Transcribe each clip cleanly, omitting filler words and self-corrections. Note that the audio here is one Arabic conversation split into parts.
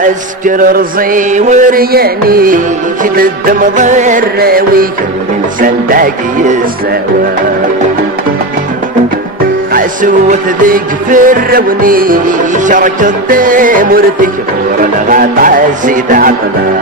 عسكر رزي ورياني جدد مضراوي الانسان باقي يساوى عسوت ذيك في الروني شرك الدم ورثك غور الغطا زيد عطنا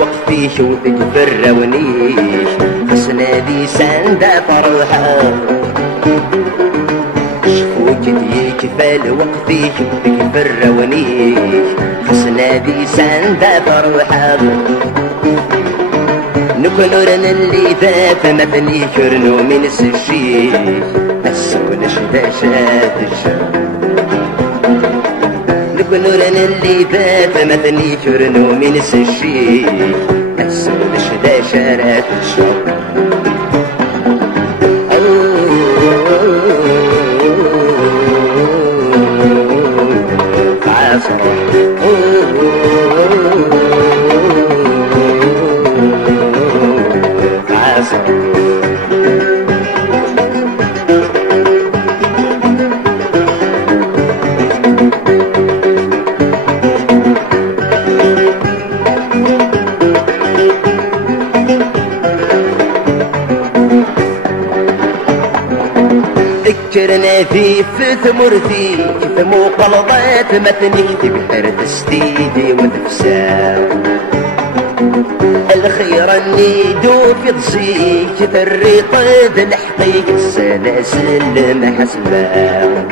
وقتي شوفك في الرونيش حسنا دي سندة فرحة شفوك ديك فالوقتي شوفك في الرونيش حسنا دي سندة فرحة نكنورن اللي ذات مثني كرنو من السشيش السون شداشات الشام نورن اللي بات مثني كرنو من السشي السود شدا شارات الشوق ذكرنا في ثمرتي ثمو قلبات ما تنكتب حرد ستيدي ونفسا الخير النيدو في ضزيك الريطد الحقيق السلاسل ما حسبا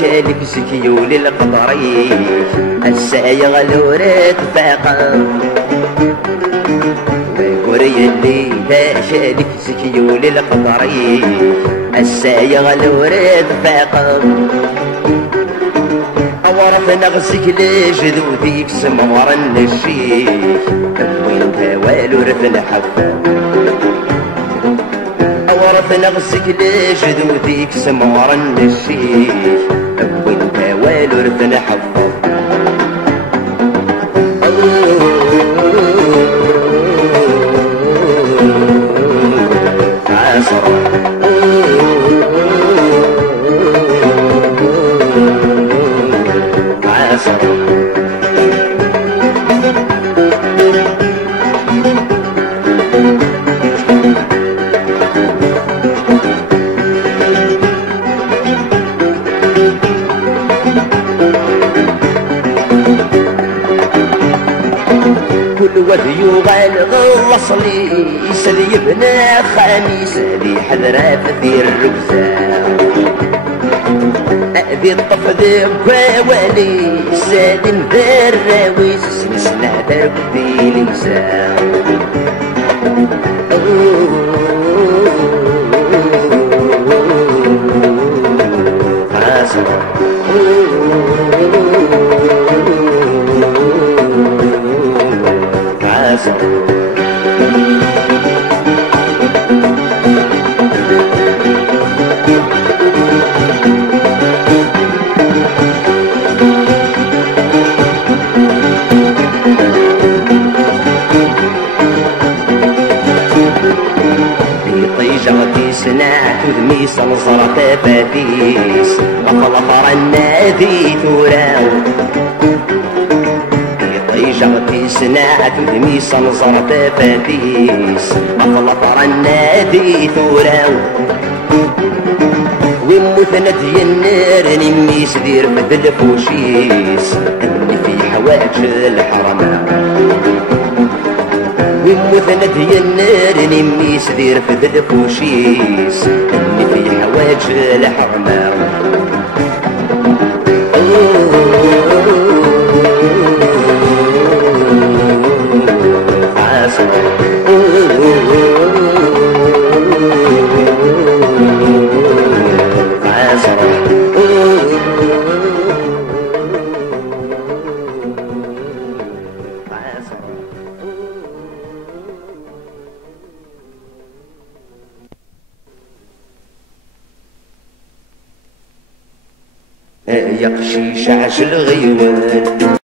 شالك سكيول القطريش السايغ الورد فاقم ويقوري اللي ذا شالك سكيول القطريش السايغ الورد فاقم أورث نغسك لجذوذيك سمور النشيش وين توالو رث حفا أورث نغسك لجذوذيك سمور النشيش وانت والو رثنا حفظ وذيو غالغ الوصلي يسلي بنا خميس لي حذرات في الركزة أذي الطف ذي سادن ذراويس سنسنا درب في لمسا سنعت ودمي صنصرت فاتيس وخلق النادي ثوراو طيجغتي سنعت ودمي صنصرت فاتيس وخلق النادي ثوراو ومثنى ديال نميس دير في الفوشيس اني في حوايج الحرم ومثنى ديال نميس دير في الفوشيس اني في حوايج الحرم يقشيش عجل غيوان